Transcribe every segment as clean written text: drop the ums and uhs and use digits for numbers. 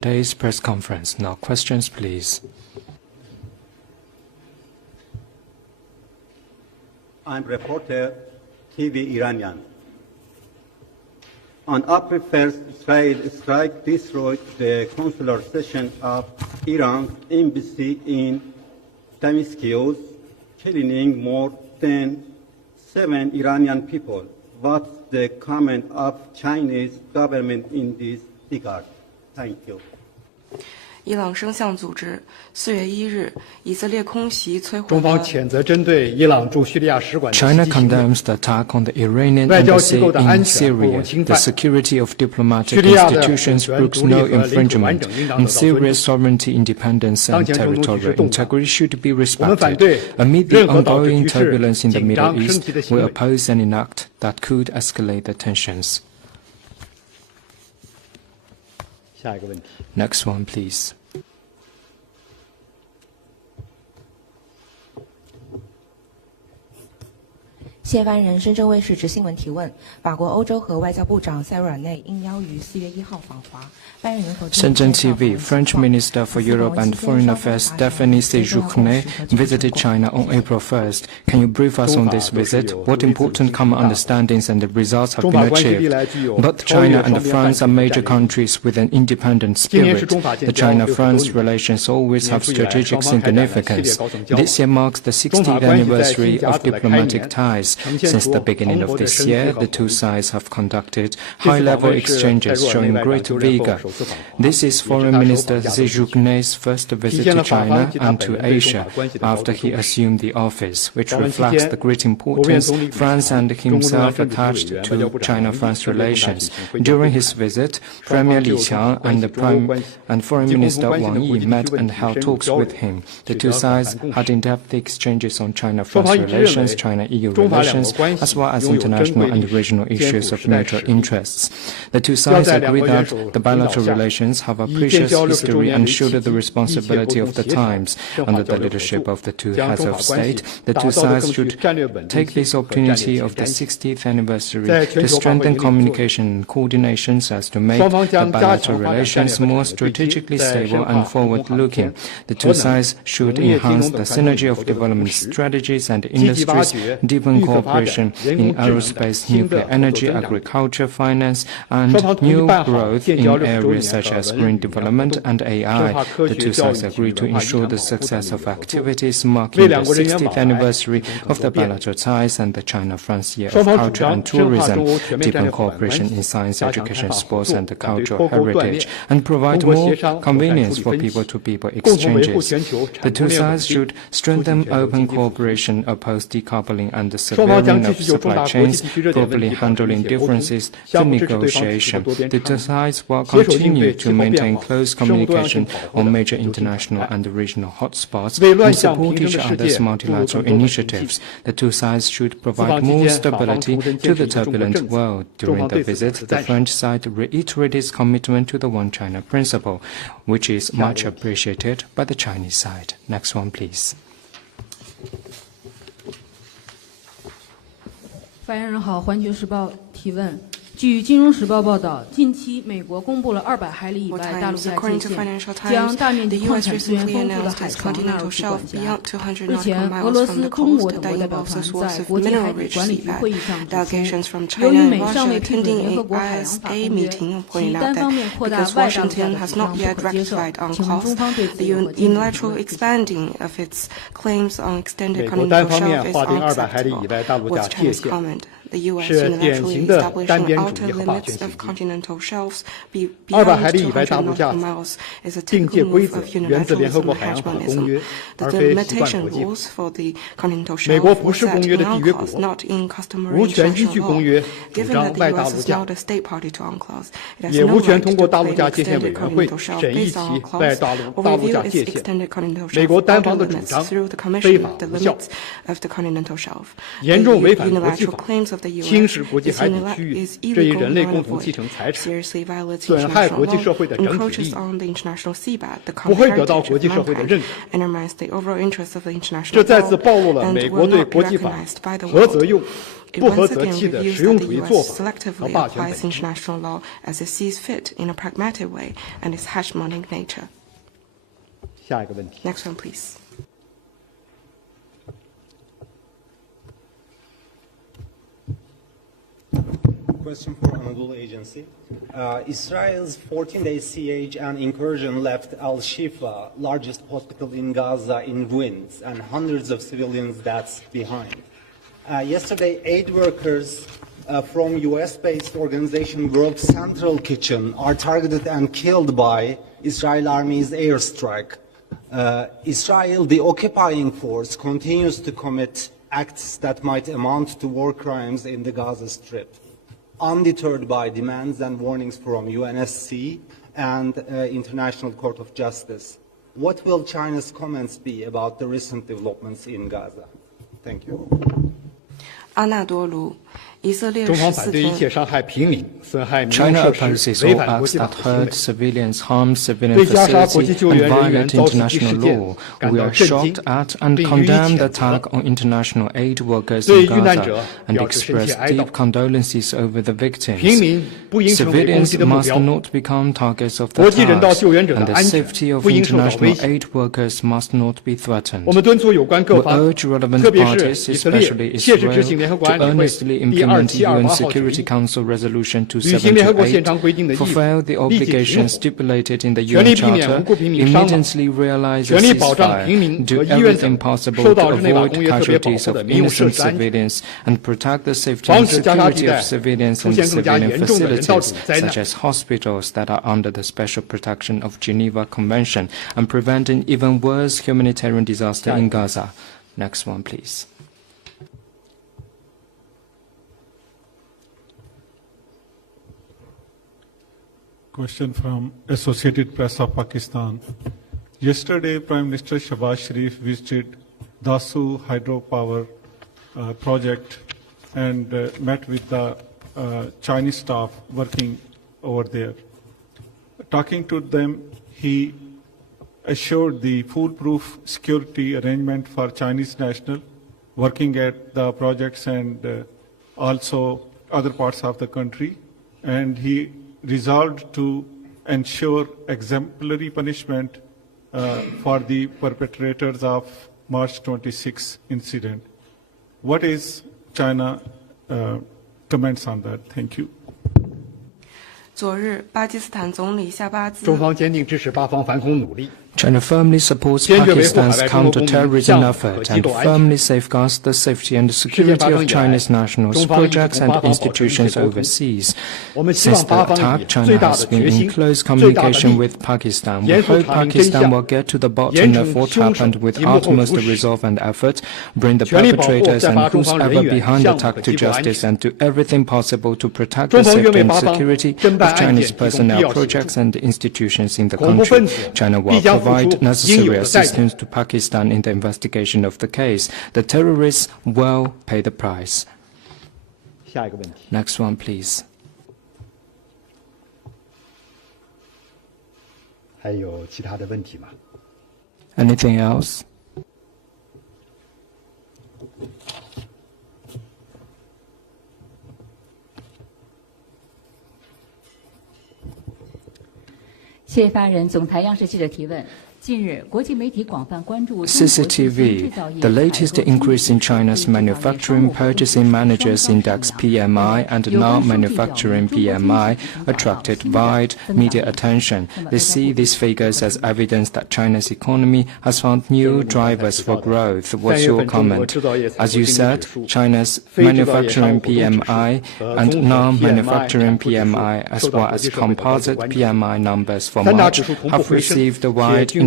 Today's press conference. Now questions, please. I'm reporter TV Iranian. On April 1st, Israel strike destroyed the consular session of Iran's embassy in Damascus, killing more than 7 Iranian people. What's the comment of Chinese government in this regard? Thank you. 伊朗声像组织4月1日以色列空袭摧毁。中方谴责针对伊朗驻叙利亚使馆的袭击 China 行为。 condemns the attack on the Iranian embassy in Syria. The security of diplomatic institutions brooks no infringement, and Syria's sovereignty, independence, and territorial integrity should be respected. Amid the ongoing turbulence in the Middle East, we oppose any act that could escalate the tensions. 下一个问题。 Next one, please. 谢发言人深圳卫视执新闻提问：法国欧洲和外交部长塞尔内应邀于4月1号访华。发言人否定。Shenzhen TV, French Minister for Europe and Foreign Affairs Stéphanie Séjourné visited China on April 1st. Can you brief us on this visit? What important common understandings and the results have been achieved? Both China and France are major countries with an independent spirit. The China-France relations always have strategic significance. This year marks the 60th anniversary of diplomatic ties. Since the beginning of this year, the two sides have conducted high-level exchanges showing great vigor. This is Foreign Minister Séjourné's first visit to China and to Asia after he assumed the office, which reflects the great importance France and himself attached to China-France relations. During his visit, Premier Li Qiang and Foreign Minister Wang Yi met and held talks with him. The two sides had in-depth exchanges on China-France relations, China-EU relations, as well as international and regional issues of mutual interests. The two sides agree that the bilateral relations have a precious history and shoulder the responsibility of the times. Under the leadership of the two heads of state, the two sides should take this opportunity of the 60th anniversary to strengthen communication and coordination so as to make the bilateral relations more strategically stable and forward-looking. The two sides should enhance the synergy of development strategies and industries, deepen cooperation in aerospace, nuclear energy, agriculture, finance, and new growth in areas such as green development and AI. The two sides agree to ensure the success of activities marking the 60th anniversary of the bilateral ties and the China-France Year of Culture and Tourism, deepen cooperation in science, education, sports, and cultural heritage, and provide more convenience for people-to-people exchanges. The two sides should strengthen open cooperation, oppose decoupling and the surveillance of supply chains, properly handling differences through negotiation. The two sides will continue to maintain close communication on major international and regional hotspots and support each other's multilateral initiatives. The two sides should provide more stability to the turbulent world. During the visit, the French side reiterated its commitment to the One China principle, which is much appreciated by the Chinese side. Next one, please. 发言人好，环球时报提问。据《金融时报》报道，近期美国公布了200海里以外大陆架界限，将大面积矿产资源丰富的海床纳入其管辖。日前，俄罗斯、中国等国代表团在国际海底管理局会议上指出，由于美尚未批准联合国海洋法公约，其单方面扩大外大陆架的主张不可接受。请问中方对此有何建议？美国单方面划定200海里以外大陆架界限。 是典型的单边主义和霸权行为。200海里以外大陆架定界规则源自联合国海洋法公约，而非习惯国际法。美国不是公约的缔约国，无权依据公约主张外大陆架，也无权通过大陆架界限委员会审议其外大陆架界限。美国单方的主张非法无效，严重违反国际法。轻视国际海底区域这一人类共同继承财产，损害国际社会的整体利益，不会得到国际社会的认可。这再次暴露了美国对国际法合则用、不合则弃的实用主义做法和霸权本质。下一个问题。 Next one, please. Question for Anadolu Agency. Israel's 14-day siege and incursion left Al-Shifa, largest hospital in Gaza, in ruins and hundreds of civilians deaths behind. Yesterday, aid workers from US-based organization Group Central Kitchen are targeted and killed by Israel Army's airstrike. Israel, the occupying force, continues to commit acts that might amount to war crimes in the Gaza Strip, undeterred by demands and warnings from UNSC and International Court of Justice. What will China's comments be about the recent developments in Gaza? Thank you. 阿纳多卢，以色列中方反对一切伤害平民、损害民用 China 设施、 opposes 违 all 反国 acts 际法 that 的行为 hurt。civilians, harm civilian 对加沙国际 facilities, 救 and 援人员 violate 遭袭击 international 事件 law. 感 We 到 are 震 shocked 惊， at and 并予以 condemn the 谴责。 attack on international aid workers 对 in 遇难 Gaza 者 and 表示深切 express 哀悼。 deep condolences over the 平 victims. 民不应成为攻击 Civilians 的目 must 标。 not become targets of the 国际人道 attacks, 救援者 and 的 the 安全 safety of 不应受到 international 威胁。 aid workers must not be threatened. 我们敦促有关 We 各方， urge relevant 特别是 parties, 以色列， especially 切实执行 Israel, 联合国 to 安理会 earnestly 第 implement 2728 UN 号决 Security 议， Council Resolution 履行联合国宪 2728, 章规定的义务， fulfill the 立即停 obligations 火， stipulated in the 全力 UN 避免无 Charter, 辜平民伤亡， immediately realize a 全力保障 ceasefire, 平民 do 和医院 everything 等 possible 受 to 到日内瓦 avoid 公约特别保 casualties 护 of 的民用设 innocent 施安全， civilians and protect the safety 防 and 止加沙地 security 带 of civilians 出 and 现更加 civilian 严重的人道主 facilities, 义灾难 such。as hospitals that are under the special protection of Geneva Convention, and prevent an even worse humanitarian disaster in Gaza. Next one, please. Question from Associated Press of Pakistan. Yesterday, Prime Minister Shahbaz Sharif visited Dasu hydropower project and met with the Chinese staff working over there. Talking to them, he assured the foolproof security arrangement for Chinese national working at the projects and also other parts of the country, and he resolved to ensure exemplary punishment for the perpetrators of March 26 incident. What is China comments on that? Thank you. 昨日，巴基斯坦总理夏巴兹 中方坚定支持巴方反恐努力。 China firmly supports 坚决维护 Pakistan's 海外中国公民 counter-terrorism 项目和 effort 机 and 构安全。 firmly safeguards the safety and 事件 security 发生 of 以来， Chinese nationals, 中方一直 projects 同 and 巴方保持密切 institutions 沟通。 overseas. 我们希 Since 望 the 巴方以 attack, 最 China 大 has 的 been 决 in 心、 close 最大的 communication 力 with Pakistan. We 严肃 hope 查明真 Pakistan 相， will get to the 严 bottom 惩 of what 凶手 happened with 及幕后 utmost 主使， resolve and effort, bring the 全力保护 perpetrators 在 and 巴中方人 whoever 员、 behind the 项目 attack 和 to 机构安 justice 全。 and do everything possible to protect 中 the 方愿 safety 为 and 巴方 security 侦办 of 案件 Chinese 提供必 personnel, 要协助。 projects and institutions in the 恐怖 country. 分子 China 必 will 将付 provide 出应 necessary 有的代价。 assistance to Pakistan in the investigation of the case. The terrorists will pay the price. 下一个问题。 Next one, please. 还有其他的问题吗？ Anything else? 谢发言人，总台央视记者提问。近日，国际媒体广泛关注 CCTV, the latest increase in China's manufacturing purchasing managers index PMI and non-manufacturing PMI attracted wide media attention. They see these figures as evidence that China's economy has found new drivers for growth. What's your comment? As you said, China's manufacturing PMI and non-manufacturing PMI, as well as composite PMI numbers for March, have received wide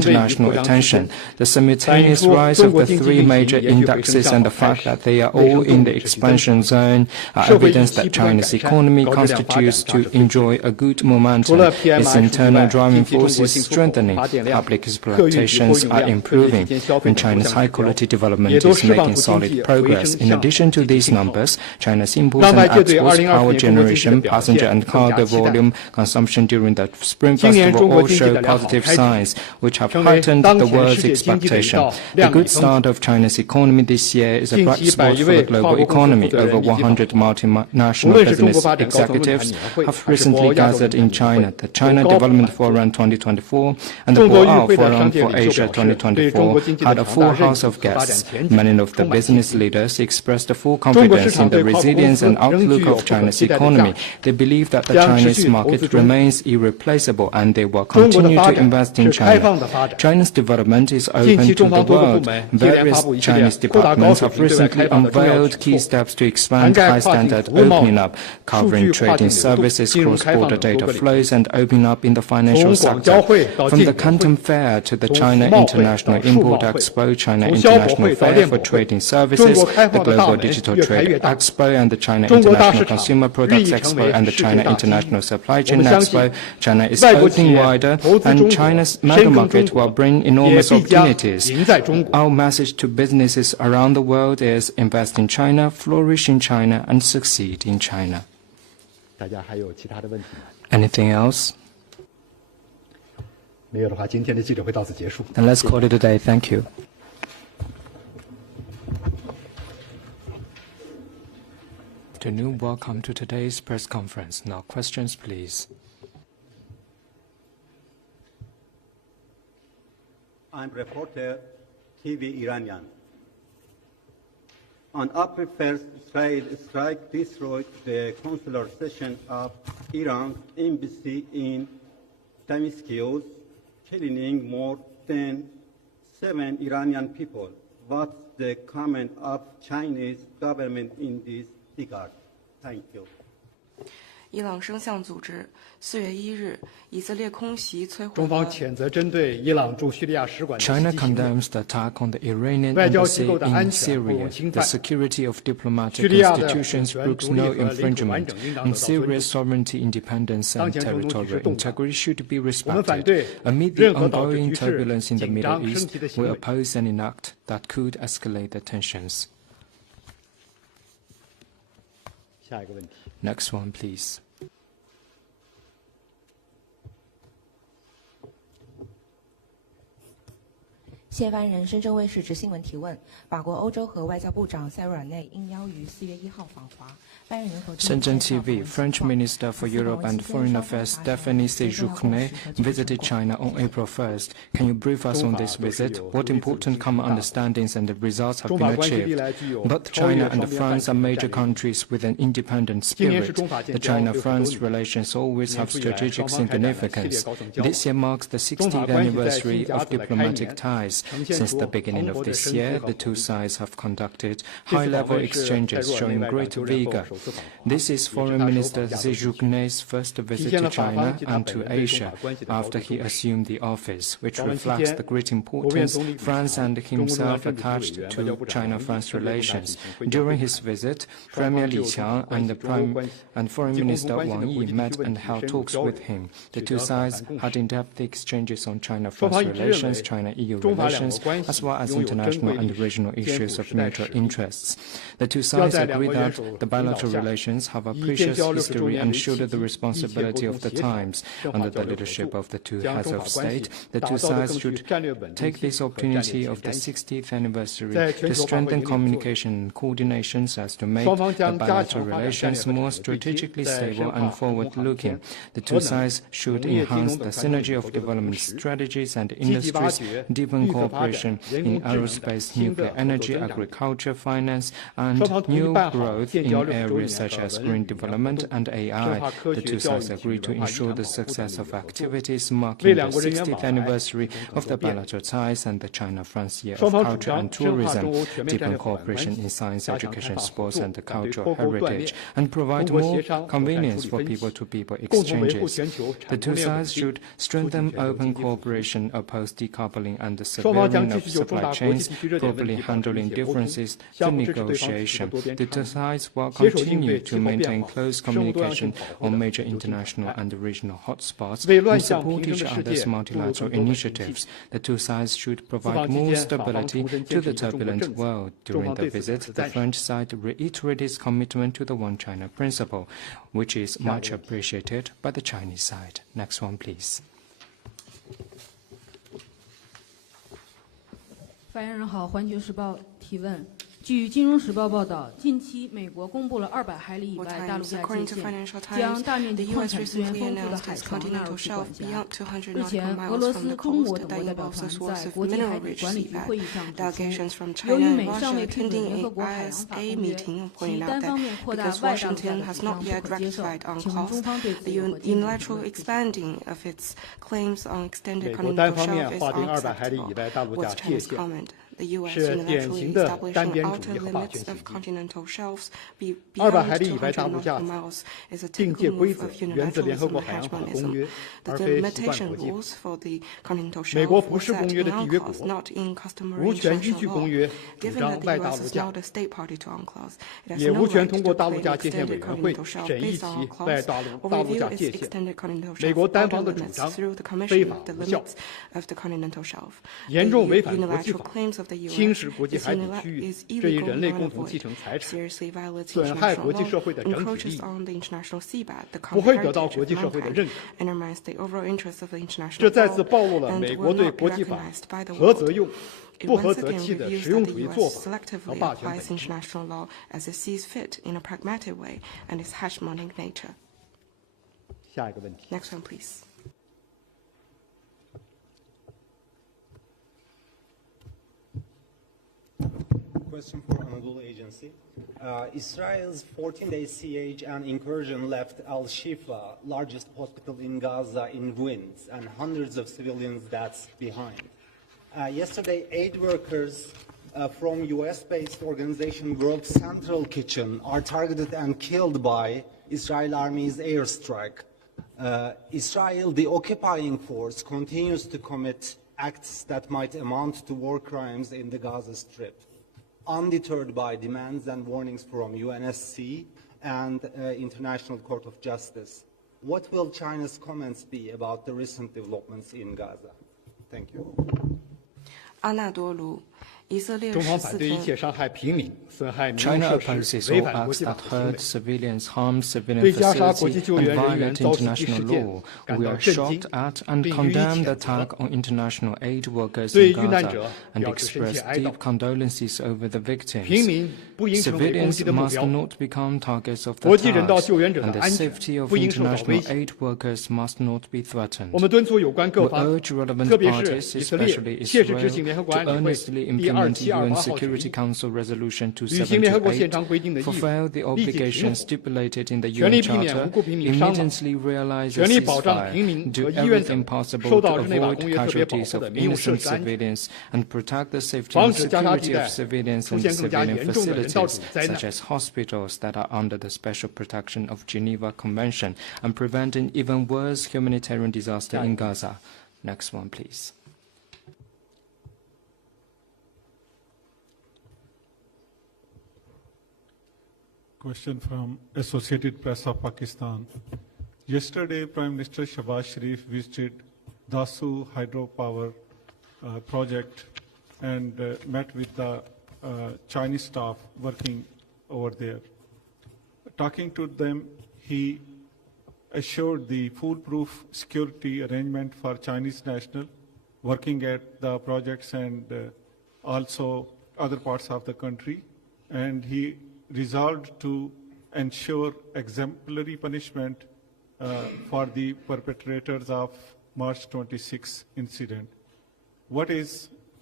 international attention. The simultaneous rise of the three major indexes and the fact that they are all in the expansion zone are evidence that China's economy constitutes to enjoy a good momentum. Its internal driving force is strengthening. Public expectations are improving. When China's high-quality development is making solid progress. In addition to these numbers, China's imports and exports, power generation, passenger and cargo volume, consumption during the Spring Festival all show positive signs, which have heightened the world's expectation. The good start of China's economy this year is a bright spot for the global economy. Over 100 multinational business executives have recently gathered in China. The China Development Forum 2024 and the Boao Forum for Asia 2024 had a full house of guests. Many of the business leaders expressed full confidence in the resilience and outlook of China's economy. They believe that the Chinese market remains irreplaceable and they will continue to invest in China. China's development is open to the world. Various Chinese departments have recently unveiled key steps to expand high-standard opening up, covering trading services, cross-border data flows, and opening up in the financial sector. From the Canton Fair to the China International Import-Expo, China International Fair for Trading Services, the Global Digital Trade Expo, and the China International Consumer Products Expo, and the China International Supply Chain Expo, China is opening wider, and China's mega market will bring enormous opportunities. Our message to businesses around the world is invest in China, flourish in China, and succeed in China. Anything else? Then let's call it a day. Thank you. Afternoon, welcome to today's press conference. Now questions, please. I'm reporter TV Iranian. On April 1st, Israel strike destroyed the consular session of Iran's embassy in Damascus, killing more than 7 Iranian people. What's the comment of Chinese government in this regard? Thank you. 伊朗声像组织4月1日以色列空袭摧毁。中方谴责针对伊朗驻叙利亚使馆的 China condemns the attack on the Iranian embassy in Syria. The security of diplomatic institutions proves no infringement, and Syria's sovereignty, independence, and territorial integrity should be respected. Amid the ongoing turbulence in the Middle East, we oppose any act that could escalate the tensions. Next one, please. 谢发言人深圳卫视执新闻提问：法国欧洲和外交部长塞茹尔内应邀于4月1号访华。发言人和 Shenzhen TV, French Minister for Europe and Foreign Affairs Stéphanie Séjourné visited China on April 1st. Can you brief us on this visit? What important common understandings and results have been achieved? Both China and France are major countries with an independent spirit. The China-France relations always have strategic significance. This year marks the 60th anniversary of diplomatic ties. Since the beginning of this year, the two sides have conducted high-level exchanges showing great vigor. This is Foreign Minister Séjourné's first visit to China and to Asia after he assumed the office, which reflects the great importance France and himself attached to China-France relations. During his visit, Premier Li Qiang and Foreign Minister Wang Yi met and held talks with him. The two sides had in-depth exchanges on China-France relations, China-EU relations, as well as international and regional issues of mutual interests. The two sides agreed that the bilateral relations have a precious history and shoulder the responsibility of the times. Under the leadership of the two heads of state, the two sides should take this opportunity of the 60th anniversary to strengthen communication and coordination so as to make the bilateral relations more strategically stable and forward-looking. The two sides should enhance the synergy of development strategies and industries, deepen cooperation in aerospace, nuclear energy, agriculture, finance, and new growth in areas such as green development and AI. The two sides agreed to ensure the success of activities marking the 60th anniversary of the bilateral ties and the China-France Year of Culture and Tourism, deepen cooperation in science, education, sports, and the cultural heritage, and provide more convenience for people-to-people exchanges. The two sides should strengthen open cooperation, oppose decoupling and the surveillance of supply chains, properly handling differences through negotiation. The two sides will continue to maintain close communication on major international and regional hotspots and support each other's multilateral initiatives. The two sides should provide more stability to the turbulent world. During the visit, the French side reiterated its commitment to the One China principle, which is much appreciated by the Chinese side. Next one, please. 发言人好，环球时报提问。据《金融时报》报道，近期美国公布了200海里以外大陆架界限，将大面积矿产资源丰富的海床纳入其管辖。日前，俄罗斯、中国等国代表团在国际海底管理局会议上指出，由于美尚未批准联合国海洋法公约，其单方面扩大外大陆架的情况不可接受。请问中方对此有何建议？美国单方面划定200海里以外大陆架界限，是典型的单边主义和霸权行为。200海里以外大陆架定界规则源自联合国海洋法公约，而非习惯国际法。美国不是公约的缔约国，无权依据公约主张外大陆架，也无权通过大陆架界限委员会审议其外大陆架界限。美国单方的主张非法无效，严重违反国际法，侵蚀国际海底区域这一人类共同继承财产，损害国际社会的整体利益，不会得到国际社会的认可。这再次暴露了美国对国际法合则用、不合则弃的实用主义做法和霸权本质。下一个问题。Next one, please. Question for Anadolu Agency. Israel's 14-day siege and incursion left Al-Shifa, largest hospital in Gaza, in ruins and hundreds of civilians deaths behind. Yesterday, aid workers from US-based organization World Central Kitchen are targeted and killed by Israel Army's airstrike. Israel, the occupying force, continues to commit acts that might amount to war crimes in the Gaza Strip, undeterred by demands and warnings from UNSC and International Court of Justice. What will China's comments be about the recent developments in Gaza? Thank you. 阿纳多卢 中方反对一切伤害平民、损害民用 China 设施、 opposes 违 all 反国 acts 际法 that 的行为。 hurt civilians, harm civilian 对加沙国际 facilities, 救 and 援人员 violate 遭袭击 international 事件 law. 感 We 到 are 震惊， shocked at and 并予以 condemn the 谴责， attack on international aid workers 对 in 遇难 Gaza 者 and 表示深 express 切哀悼。 deep condolences over the 平 victims. 民不应成为攻击 Civilians 的目 must 标， not become targets of the 国际人道 attacks, 救援者的 and the 安全 safety of 不应受到威 international 胁。 aid workers must not be threatened. 我们敦促有关各 We 方， urge relevant 特别是 parties, 以色列 especially 切实 Israel, 执行联合国 to 安理会 earnestly 第 implement 2728 UN 号决 Security 议， Council Resolution 履行联合国宪章 2728, 规定的义务， fulfill the 立即停 obligations 火， stipulated in the 全力 UN 避免 Charter, 无辜平民伤亡， immediately realize a 全力保障平民 ceasefire, do 和医院等 everything possible 受 to 到日内瓦 avoid 公约特别保 casualties 护 of 的民用设 innocent 施安全， civilians and protect the safety 防 and 止加沙地 security 带 of civilians 出 and 现更加 civilian 严重的人道 facilities, 主义灾难。 such as hospitals that are under the special protection of Geneva Convention, and prevent an even worse humanitarian disaster in Gaza. Next one, please. Question from Associated Press of Pakistan. Yesterday, Prime Minister Shahbaz Sharif visited Dasu hydropower project and met with the Chinese staff working over there. Talking to them, he assured the foolproof security arrangement for Chinese national working at the projects and also other parts of the country. And he resolved to ensure exemplary punishment for the perpetrators of March 26 incident. What is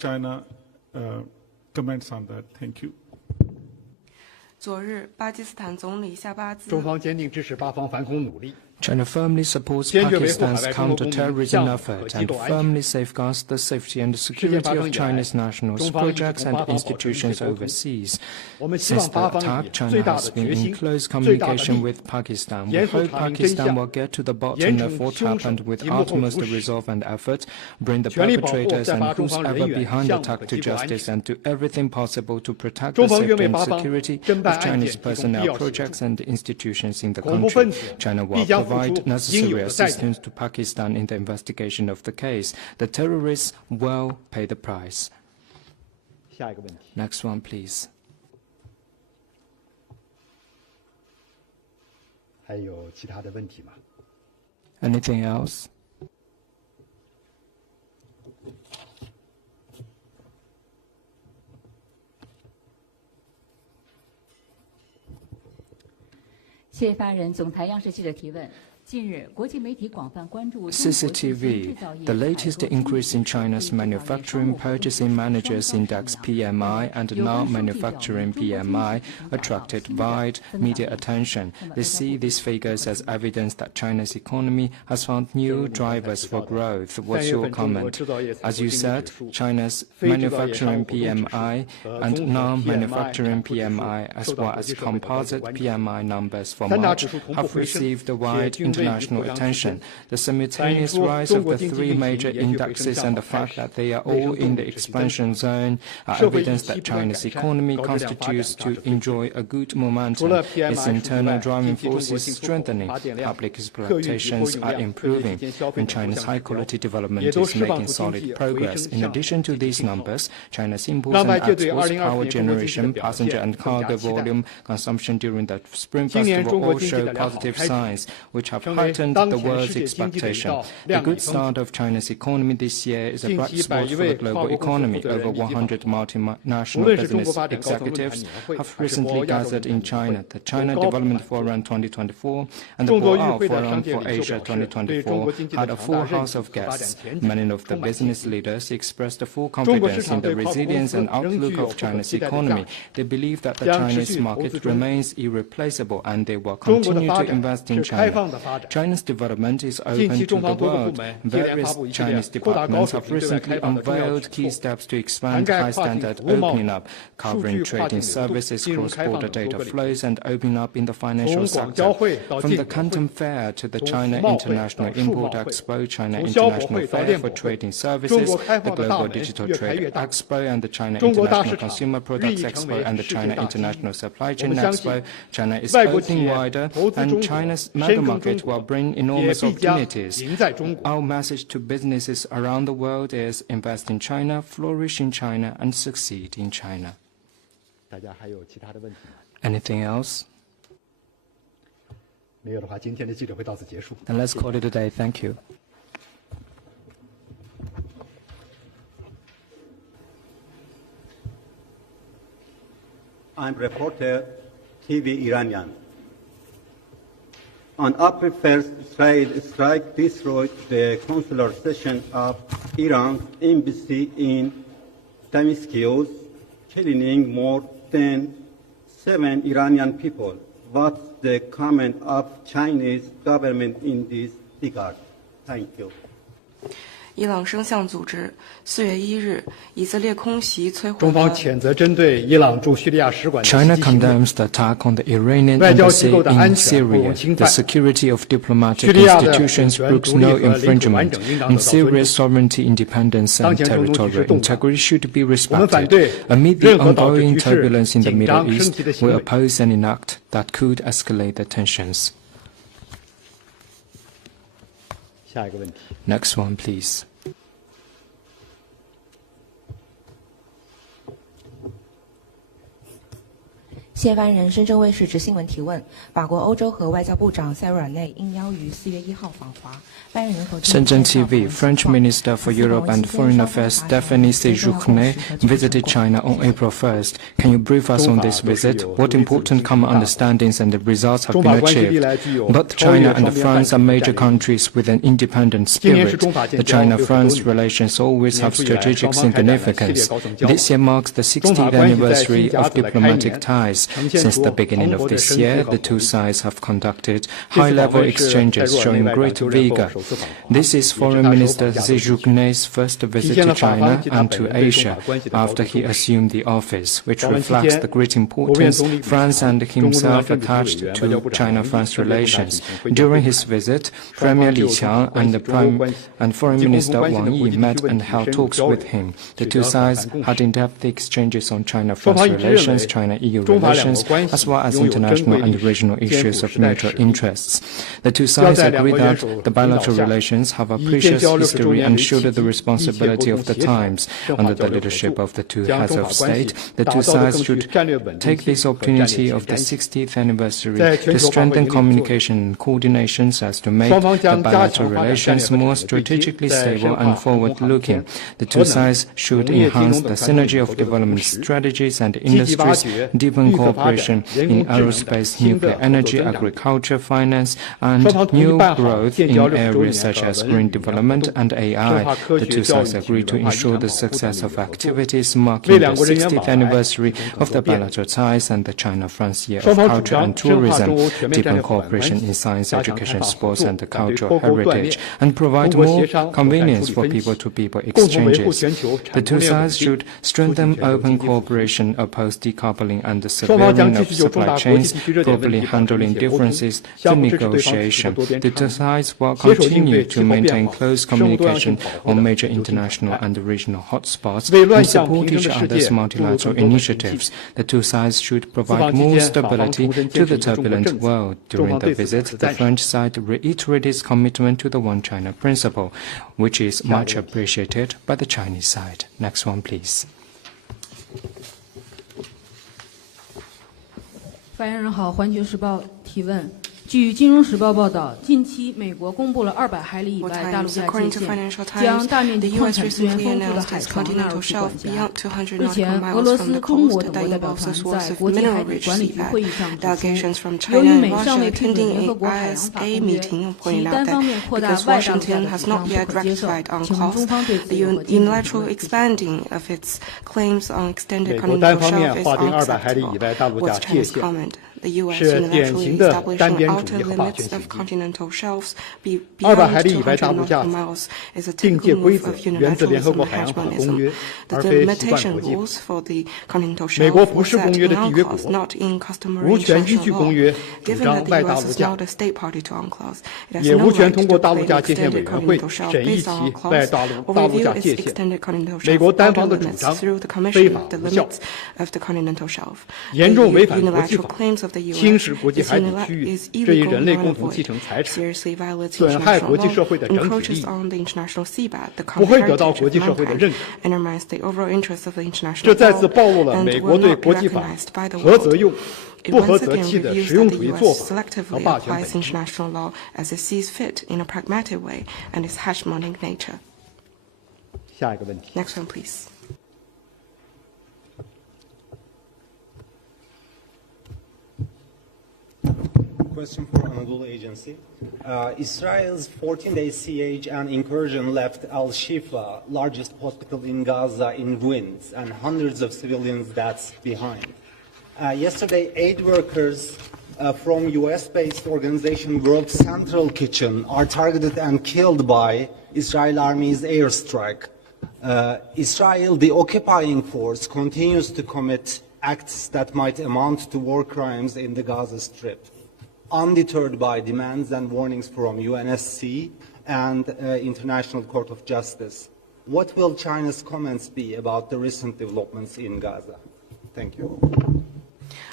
China comments on that. Thank you. 昨日，巴基斯坦总理夏巴兹。中方坚定支持巴方反恐努力。 China firmly supports Pakistan's counter-terrorism effort and firmly safeguards the safety and security of Chinese nationals, projects and institutions overseas. Since the attack, China has been in close communication with Pakistan. We hope Pakistan will get to the bottom of what happened with utmost resolve and effort, bring the perpetrators and whoever behind the attack to justice, and do everything possible to protect the safety and security of Chinese personnel, projects and institutions in the country. China will provide necessary assistance to Pakistan in the investigation of the case. The terrorists will pay the price. Next one, please. 还有其他的问题吗？ Anything else? CCTV, the latest increase in China's manufacturing purchasing managers index PMI and non-manufacturing PMI attracted wide media attention. They see these figures as evidence that China's economy has found new drivers for growth. What's your comment? As you said, China's manufacturing PMI and non-manufacturing PMI, as well as composite PMI numbers for March, have received wide international attention. The simultaneous rise of the three major indexes and the fact that they are all in the expansion zone are evidence that China's economy constitutes to enjoy a good momentum. Its internal driving force is strengthening, public expectations are improving, and China's high-quality development is making solid progress. In addition to these numbers, China's imports and exports, power generation, passenger and cargo volume, consumption during the Spring Festival all show positive signs, which have heightened the world's expectation. The good start of China's economy this year is a bright spot for the global economy. Over 100 multinational business executives have recently gathered in China. The China Development Forum 2024 and the Boao Forum for Asia 2024 had a full house of guests. Many of the business leaders expressed full confidence in the resilience and outlook of China's economy. They believe that the Chinese market remains irreplaceable and they will continue to invest in China. China's development is open to the world. Various Chinese departments have recently unveiled key steps to expand high-standard opening up, covering trading services, cross-border data flows, and opening up in the financial sector. From the Canton Fair to the China International Import Expo, China International Fair for Trading Services, the Global Digital Trade Expo, and the China International Consumer Products Expo, and the China International Supply Chain Expo, China is opening wider, and China's mega market will bring enormous opportunities. Our message to businesses around the world is invest in China, flourish in China, and succeed in China. Anything else? Then let's call it a day. Thank you. I'm reporter TV Iranian. On April 1st, strike destroyed the consular session of Iran's embassy in Damascus, killing more than 7 Iranian people. What's the comment of Chinese government in this regard? Thank you. 伊朗声像组织4月1日，以色列空袭摧毁。中方谴责针对伊朗驻叙利亚使馆的袭击 China 行为。 condemns the attack on the Iranian embassy in Syria. The security of diplomatic institutions brooks no infringement, and Syria's sovereignty, independence, and territorial integrity should be respected. Amid the ongoing turbulence in the Middle East, we oppose any act that could escalate the tensions. 下一个问题。 Next one, please. 谢发言人深圳卫视执新闻提问：法国欧洲和外交部长塞尔内应邀于4月1号访华。发言人否定。Shenzhen TV, French Minister for Europe and Foreign Affairs Stéphanie Séjourné visited China on April 1st. Can you brief us on this visit? What important common understandings and the results have been achieved? Both China and France are major countries with an independent spirit. The China-France relations always have strategic significance. This year marks the 60th anniversary of diplomatic ties. Since the beginning of this year, the two sides have conducted high-level exchanges showing great vigor. This is Foreign Minister Séjourné's first visit to China and to Asia after he assumed the office, which reflects the great importance France and himself attached to China-France relations. During his visit, Premier Li Qiang and Foreign Minister Wang Yi met and held talks with him. The two sides had in-depth exchanges on China-France relations, China-EU relations, as well as international and regional issues of mutual interests. The two sides agreed that the bilateral relations have a precious history and shoulder the responsibility of the times. Under the leadership of the two heads of state, the two sides should take this opportunity of the 60th anniversary to strengthen communication and coordination so as to make the bilateral relations more strategically stable and forward-looking. The two sides should enhance the synergy of development strategies and industries, deepen cooperation in aerospace, nuclear energy, agriculture, finance, and new growth in areas such as green development and AI. The two sides agreed to ensure the success of activities marking the 60th anniversary of the bilateral ties and the China-France Year of Culture and Tourism, deepen cooperation in science, education, sports, and cultural heritage, and provide more convenience for people-to-people exchanges. The two sides should strengthen open cooperation, oppose decoupling and the surveillance of supply chains, properly handling differences through negotiation. The two sides will continue to maintain close communication on major international and regional hotspots and support each other's multilateral initiatives. The two sides should provide more stability to the turbulent world. During the visit, the French side reiterated its commitment to the One China principle, which is much appreciated by the Chinese side. Next one, please. 发言人好，环球时报提问。据《金融时报》报道，近期美国公布了200海里以外大陆架界限，将大面积矿产资源丰富的海床纳入其管辖。日前，俄罗斯、中国等国代表团在国际海理管理局会议上指出，由于美尚未批准联合国海洋法公约，其单方面扩大外大陆架的主张不可接受。请问中方对此有何建议？美国单方面划定200海里以外大陆架界限，是典型的单边主义和霸权行为。200海里以外大陆架定界规则源自联合国海洋法公约，而非习惯国际法。美国不是公约的缔约国，无权依据公约主张外大陆架，也无权通过大陆架界限委员会审议其外大陆架界限。美国单方的主张非法无效，严重违反国际法，侵蚀国际海底区域这一人类共同继承财产，损害国际社会的整体利益，不会得到国际社会的认可。这再次暴露了美国对国际法合则用、不合则弃的实用主义做法和霸权本质。下一个问题。Next one, please. Question for Anadolu Agency. Israel's 14-day siege and incursion left Al-Shifa, largest hospital in Gaza, in ruins and hundreds of civilians deaths behind. Yesterday, aid workers from US-based organization Group Central Kitchen are targeted and killed by Israel Army's airstrike. Israel, the occupying force, continues to commit acts that might amount to war crimes in the Gaza Strip, undeterred by demands and warnings from UNSC and International Court of Justice. What will China's comments be about the recent developments in Gaza? Thank you.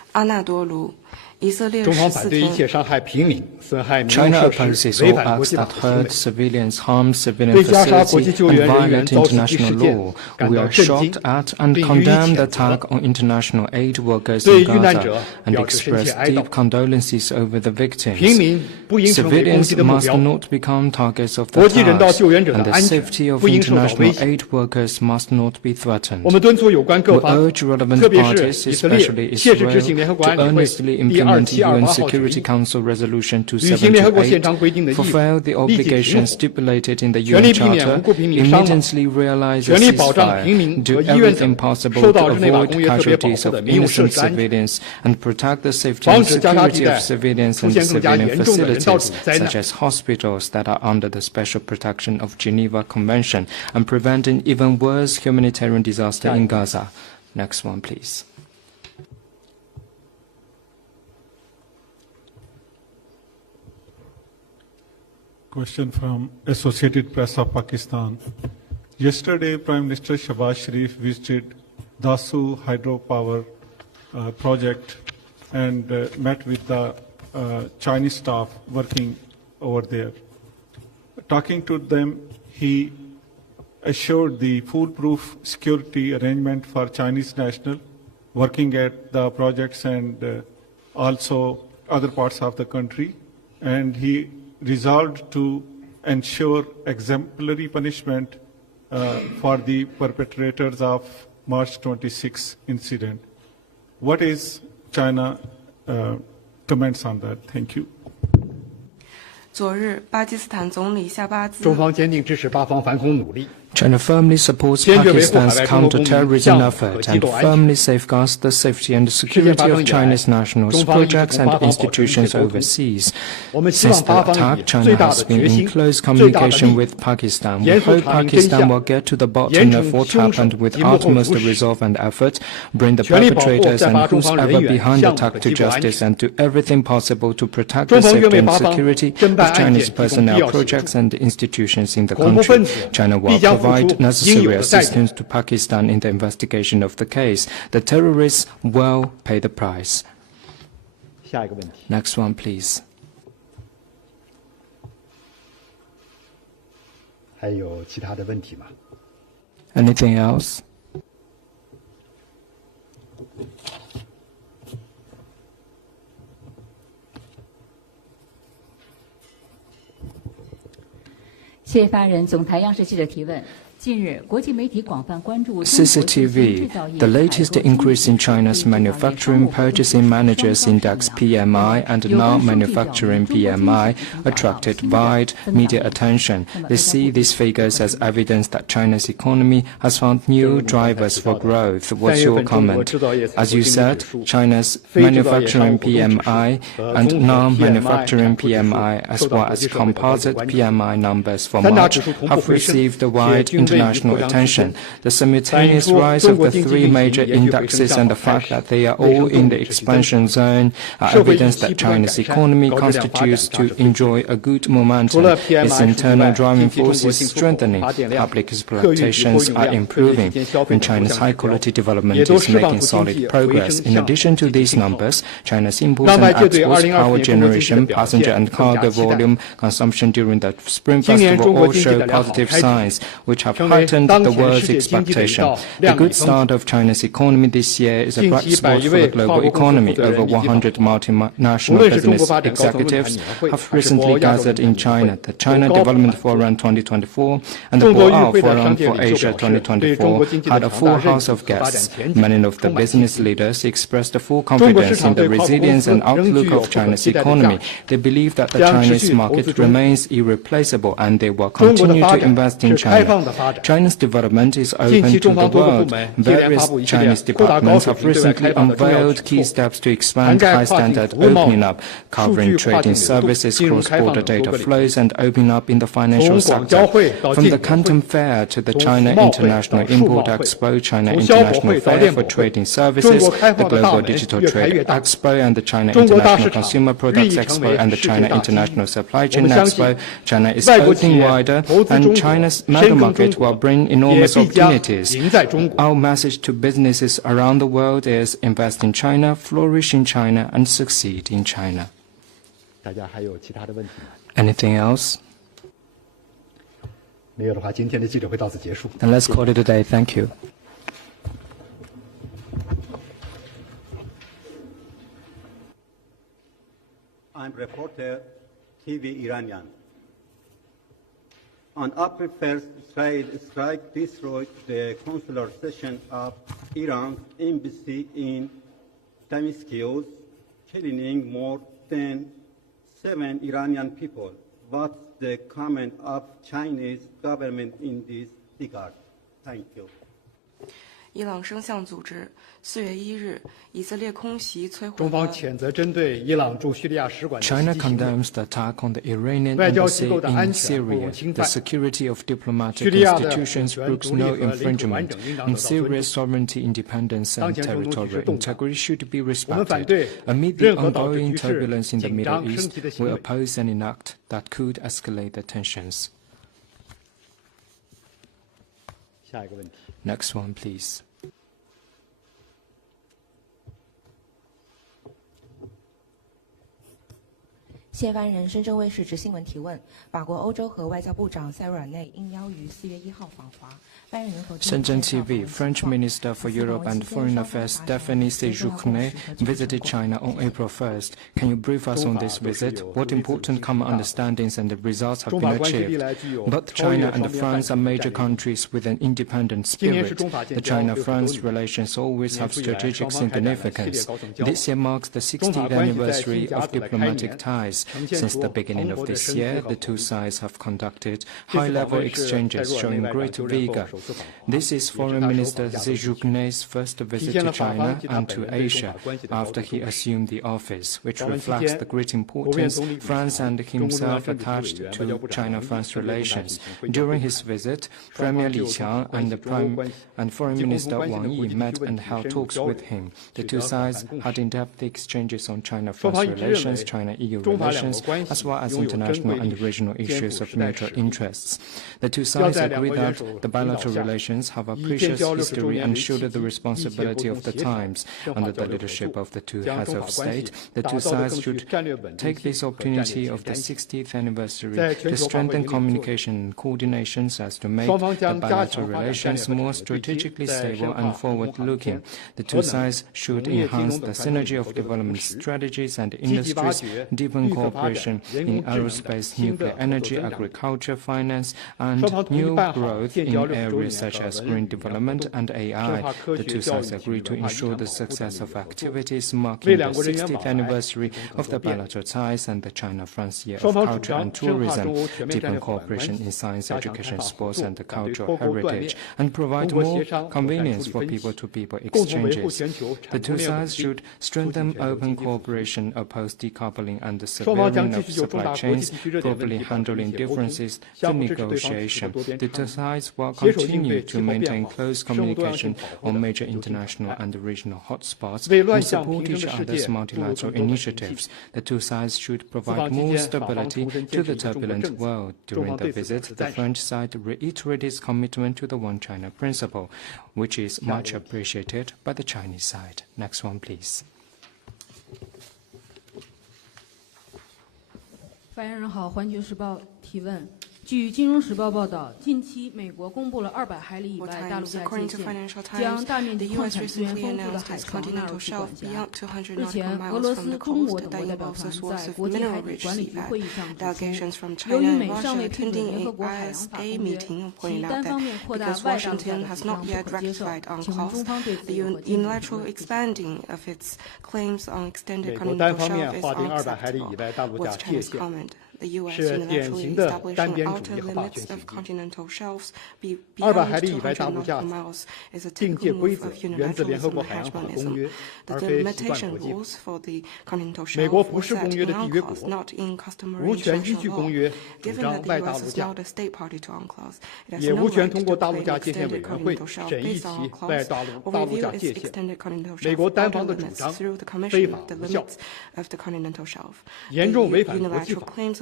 阿纳多卢。以色列中方反对一切伤害平民、损害民用设施、违反国际法的行为。对加沙国际救援人员遭此事件感到震惊，并予以谴责。对遇难者表示深切哀悼。平民不应成为攻击的目标，国际人道救援者的安全不应受到威胁。我们敦促有关各方，特别是以色列，切实执行联合国安理会第2728号决议，履行联合国宪章规定的义务，立即停火，全力避免无辜平民伤亡，全力保障平民和医院等受到日内瓦公约特别保护的民用设施安全，防止加沙地带出现更加严重的人道主义灾难。Next one, please. Question from Associated Press of Pakistan. Yesterday, Prime Minister Shahbaz Sharif visited Dasu hydropower project and met with the Chinese staff working over there. Talking to them, he assured the foolproof security arrangement for Chinese nationals working at the projects and also other parts of the country, and he resolved to ensure exemplary punishment for the perpetrators of March 26 incident. What is China comments on that? Thank you. 昨日，巴基斯坦总理夏巴兹。中方坚定支持巴方反恐努力。 China firmly supports Pakistan's counter-terrorism effort and firmly safeguards the safety and security of Chinese nationals, projects and institutions overseas. Since the attack, China has been in close communication with Pakistan. We hope Pakistan will get to the bottom of what happened with utmost resolve and effort, bring the perpetrators and whoever behind the attack to justice, and do everything possible to protect the safety and security of Chinese personnel, projects and institutions in the country. China will provide necessary assistance to Pakistan in the investigation of the case. The terrorists will pay the price. Next one, please. 还有其他的问题吗？ Anything else? CCTV, the latest increase in China's manufacturing purchasing managers index PMI and non-manufacturing PMI attracted wide media attention. They see these figures as evidence that China's economy has found new drivers for growth. What's your comment? As you said, China's manufacturing PMI and non-manufacturing PMI as well as composite PMI numbers for March have received wide international attention. The simultaneous rise of the three major indexes and the fact that they are all in the expansion zone are evidence that China's economy constitutes to enjoy a good momentum. Its internal driving force is strengthening. Public expectations are improving. When China's high-quality development is making solid progress. In addition to these numbers, China's imports and exports, power generation, passenger and cargo volume, consumption during the Spring Festival all show positive signs, which have heightened the world's expectation. The good start of China's economy this year is a bright spot for the global economy. Over 100 multinational business executives have recently gathered in China. The China Development Forum 2024 and the Boao Forum for Asia 2024 had a full house of guests. Many of the business leaders expressed full confidence in the resilience and outlook of China's economy. They believe that the Chinese market remains irreplaceable and they will continue to invest in China. China's development is open to the world. Various Chinese departments have recently unveiled key steps to expand high-standard opening up, covering trading services, cross-border data flows, and opening up in the financial sector. From the Canton Fair to the China International Import Expo, China International Fair for Trading Services, the Global Digital Trade Expo, and the China International Consumer Products Expo, and the China International Supply Chain Expo, China is opening wider, and China's mega market will bring enormous opportunities. Our message to businesses around the world is invest in China, flourish in China, and succeed in China. Anything else? 没有的话，今天的记者会到此结束。 Then let's call it a day. Thank you. I'm reporter TV Iranian. On April 1st, Israel strike destroyed the consular session of Iran's embassy in Damascus, killing more than 7 Iranian people. What's the comment of Chinese government in this regard? Thank you. 伊朗声像组织4月1日，以色列空袭摧毁。中方谴责针对伊朗驻叙利亚使馆的袭击 China 行为。 condemns the attack on the Iranian 外交 embassy 机构的 in 安全不容 Syria. 侵 The 犯。 security of diplomatic 叙利亚的 institutions 主权 brooks 独立 no 和领土完 infringement, 整应当 and 得到尊 Syria's 重。 sovereignty, independence, and 当前中东局势 territorial 动荡， integrity should be 我们反 respected. 对 Amid the 任何导致 ongoing 局势 turbulence in the 紧 Middle 张升 East, 级的行 we 为。 oppose any act that could escalate the tensions. 下一个问题。 Next one, please. 谢发言人深圳卫视执新闻提问：法国欧洲和外交部长塞尔内应邀于4月1号访华。发言人和 Shenzhen TV, French Minister for Europe and Foreign Affairs Stéphanie Séjourné visited China on April 1st. Can you brief us on this visit? What important common understandings and the results have been achieved? Both China and France are major countries with an independent spirit. The China-France relations always have strategic significance. This year marks the 60th anniversary of diplomatic ties. Since the beginning of this year, the two sides have conducted high-level exchanges showing great vigor. This is Foreign Minister Séjourné's first visit to China and to Asia after he assumed the office, which reflects the great importance France and himself attached to China-France relations. During his visit, Premier Li Qiang and Foreign Minister Wang Yi met and held talks with him. The two sides had in-depth exchanges on China-France relations, China-EU relations, as well as international and regional issues of mutual interests. The two sides agreed that the bilateral relations have a precious history and shoulder the responsibility of the times. Under the leadership of the two heads of state, the two sides should take this opportunity of the 60th anniversary to strengthen communication and coordination so as to make the bilateral relations more strategically stable and forward-looking. The two sides should enhance the synergy of development strategies and industries, deepen cooperation in aerospace, nuclear energy, agriculture, finance, and new growth in areas such as green development and AI. The two sides agreed to ensure the success of activities marking the 60th anniversary of the bilateral ties and the China-France Year of Culture and Tourism, deepen cooperation in science, education, sports, and cultural heritage, and provide more convenience for people-to-people exchanges. The two sides should strengthen open cooperation, oppose decoupling and the surveillance of supply chains, properly handling differences through negotiation. The two sides will continue to maintain close communication on major international and regional hotspots and support each other's multilateral initiatives. The two sides should provide more stability to the turbulent world. During the visit, the French side reiterated its commitment to the One China principle, which is much appreciated by the Chinese side. Next one, please. 发言人好，环球时报提问。据《金融时报》报道，近期美国公布了200海里以外大陆架界限，将大面积矿产资源丰富的海床纳入其管辖。日前，俄罗斯、中国等国代表团在国际海底管理局会议上指出，由于美尚未批准联合国海洋法公约，其单方面扩大外大陆架的主张不可接受。请问中方对此有何见解？美国单方面划定200海里以外大陆架界限。是典型的单边主义和霸权行为。200海里以外大陆架定界规则源自联合国海洋法公约，而非习惯国际法。美国不是公约的缔约国，无权依据公约主张外大陆架，也无权通过大陆架界限委员会审议其外大陆架界限。美国单方的主张非法无效，严重违反国际法。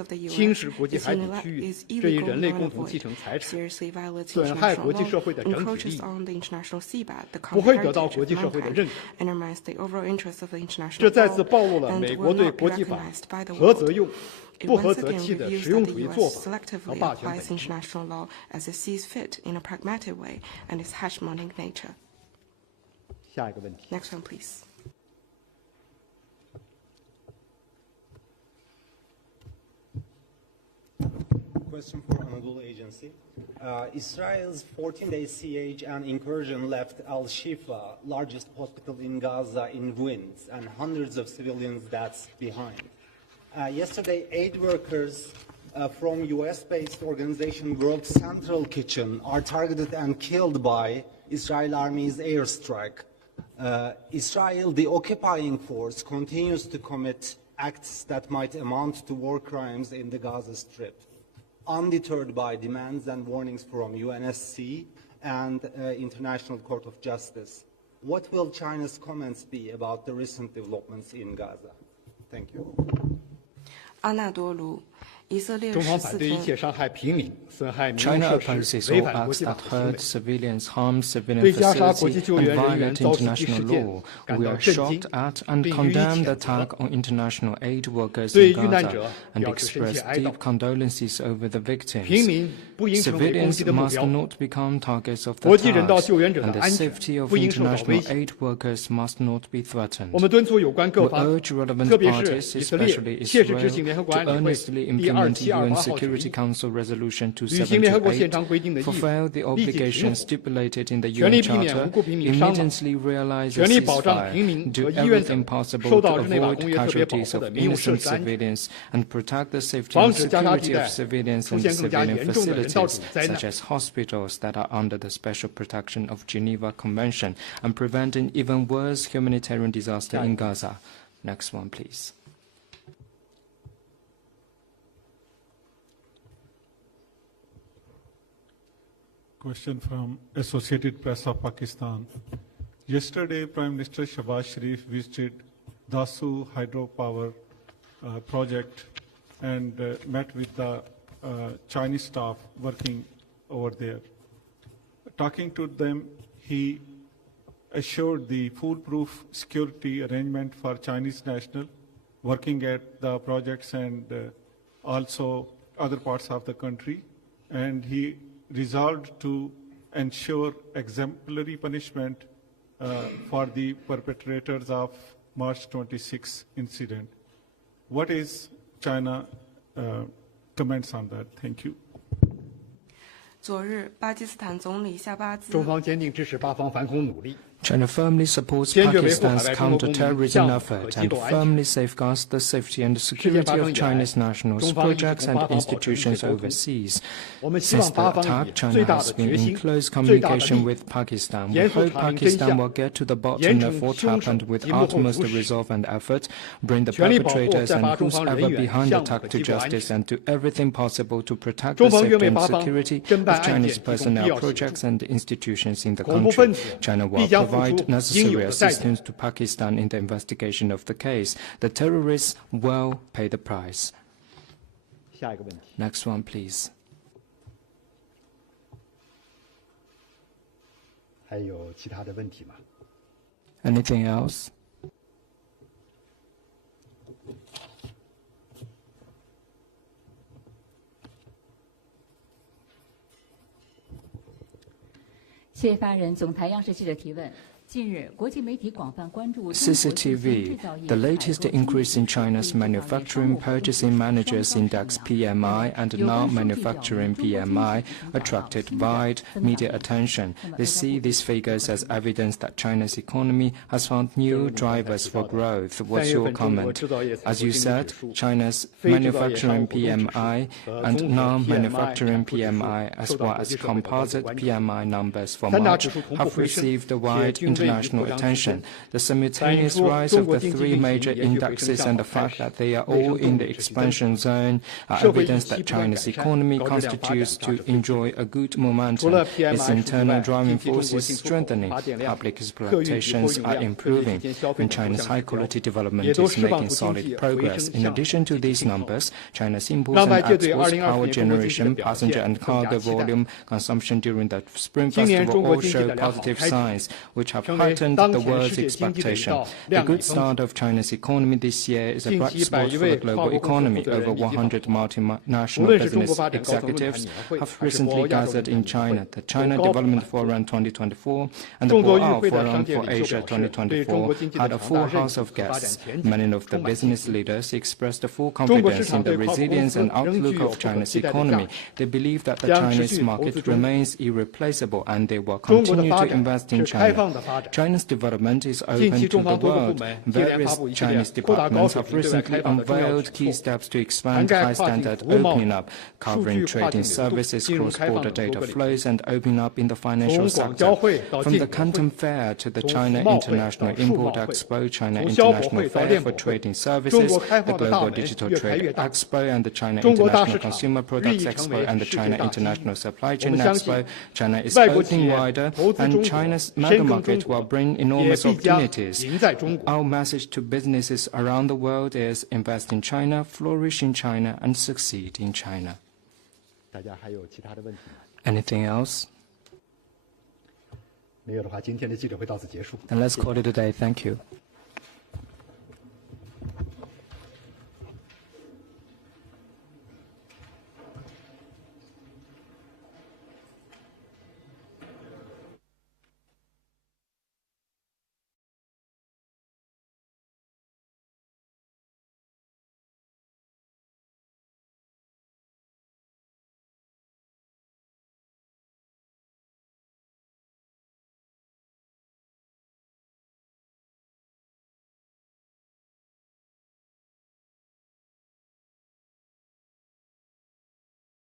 侵蚀国际海底区域，这一人类共同继承财产，损害国际社会的整体利益，不会得到国际社会的认可。这再次暴露了美国对国际法合则用、不合则弃的实用主义做法和霸权本质。下一个问题。 Next one, please. Question for Anadolu Agency. Israel's 14-day siege and incursion left Al-Shifa, largest hospital in Gaza, in ruins and hundreds of civilians deaths behind. Yesterday, aid workers from US-based organization World Central Kitchen are targeted and killed by Israel Army's airstrike. Israel, the occupying force, continues to commit acts that might amount to war crimes in the Gaza Strip, undeterred by demands and warnings from UNSC and International Court of Justice. What will China's comments be about the recent developments in Gaza? Thank you. 阿纳多卢。 中方反对一切伤害平民、损害民用 China 设施、 opposes 违 all 反国 acts 际法 that 的行为 hurt。civilians, harm civilian 对加沙国际 facilities, 救 and 援人员 violate 遭袭击事 international 件 law. 感 We 到 are 震 shocked 惊， at and 并予以 condemn the 谴责， attack on international aid workers 对 in 遇难 Gaza 者 and 表示深 express 切哀悼。 deep condolences over the 平 victims. 民不应成为攻击 Civilians 的目 must 标， not become targets of the 国际人道 attacks, 救援者的 and the 安全 safety of 不应受到 international 威胁。 aid workers must not be threatened. 我们敦促有关各 We 方， urge relevant 特别是 parties, 以色列 especially 切实 Israel, 执行联合国 to 安理会 earnestly 第 implement 2728 UN 号决 Security 议， Council Resolution 履行联合国宪章 278, 规定的义务， fulfill the 立即停 obligations 火， stipulated in the 全力 UN 避免无 Charter, 辜平民伤亡， immediately realize a 全力保障平民 ceasefire, do 和医院等 everything possible 受 to 到日内瓦 avoid 公约特别保 casualties 护 of 的民用设 innocent 施安全， civilians and protect the safety 防 and 止加沙地 security 带 of civilians 出 and 现更加 civilian 严重的人道主 facilities, 义灾难。 such as hospitals that are under the special protection of Geneva Convention, and prevent an even worse humanitarian disaster in Gaza. Next one, please. Question from Associated Press of Pakistan. Yesterday, Prime Minister Shahbaz Sharif visited Dasu hydropower project and met with the Chinese staff working over there. Talking to them, he assured the foolproof security arrangement for Chinese nationals working at the projects and also other parts of the country, and he resolved to ensure exemplary punishment for the perpetrators of March 26 incident. What is China comments on that? Thank you. 昨日，巴基斯坦总理夏巴兹 中方坚定支持巴方反恐努力。 China firmly supports 坚决维护海 Pakistan's 外中国公民 counter-terrorism 向和 effort 和基 and 础安 firmly 全。 safeguards the safety and 事件 security 发生 of 以来， Chinese nationals, 中方一直 projects 同巴 and 方保持密 institutions 切沟通。 overseas. 我们希 Since 望 the 巴方 attack, 以 China 最大 has 的 been 决 in 心、 close 最大的 communication 力 with Pakistan. We 严肃 hope 查明真 Pakistan 相， will get to the 严 bottom 惩 of what 凶手 happened with 及幕后 utmost 主使， resolve and effort, bring the 全力保护 perpetrators 在 and 巴中方人 whoever 员、 behind the 项目 attack 和 to 机构安 justice 全。 and do everything possible to protect 中 the 方愿 safety 为 and 巴方 security 侦办 of 案 Chinese 件提供必 personnel, 要协助。 projects and institutions in the 恐怖分 country. 子 China 必 will 将付出 provide 应有 necessary 的代价。 assistance to Pakistan in the investigation of the case. The terrorists will pay the price. 下一个问题。 Next one, please. 还有其他的问题吗？ Anything else?谢发言人，总台央视记者提问。 近日，国际媒体广泛关注 CCTV, the latest increase in China's manufacturing purchasing managers index PMI and non-manufacturing PMI attracted wide media attention. They see these figures as evidence that China's economy has found new drivers for growth. What's your comment? As you said, China's manufacturing PMI and non-manufacturing PMI, as well as composite PMI numbers for March, have received wide international attention. The simultaneous rise of the three major indexes and the fact that they are all in the expansion zone are evidence that China's economy constitutes to enjoy a good momentum. Its internal driving force is strengthening. Public expectations are improving, and China's high-quality development is making solid progress. In addition to these numbers, China's imports and exports, power generation, passenger and cargo volume, consumption during the Spring Festival all show positive signs, which have heightened the world's expectation. The good start of China's economy this year is a bright spot for the global economy. Over 100 multinational business executives have recently gathered in China. The China Development Forum 2024 and the Boao Forum for Asia 2024 had a full house of guests. Many of the business leaders expressed full confidence in the resilience and outlook of China's economy. They believe that the Chinese market remains irreplaceable and they will continue to invest in China. China's development is open to the world. Various Chinese departments have recently unveiled key steps to expand high-standard opening up, covering trading services, cross-border data flows, and opening up in the financial sector. From the Canton Fair to the China International Import-Expo, China International Fair for Trading Services, the Global Digital Trade Expo, and the China International Consumer Products Expo, and the China International Supply Chain Expo, China is opening wider, and China's mega market will bring enormous opportunities. Our message to businesses around the world is invest in China, flourish in China, and succeed in China. Anything else? 没有的话，今天的记者会到此结束。 Then let's call it a day. Thank you.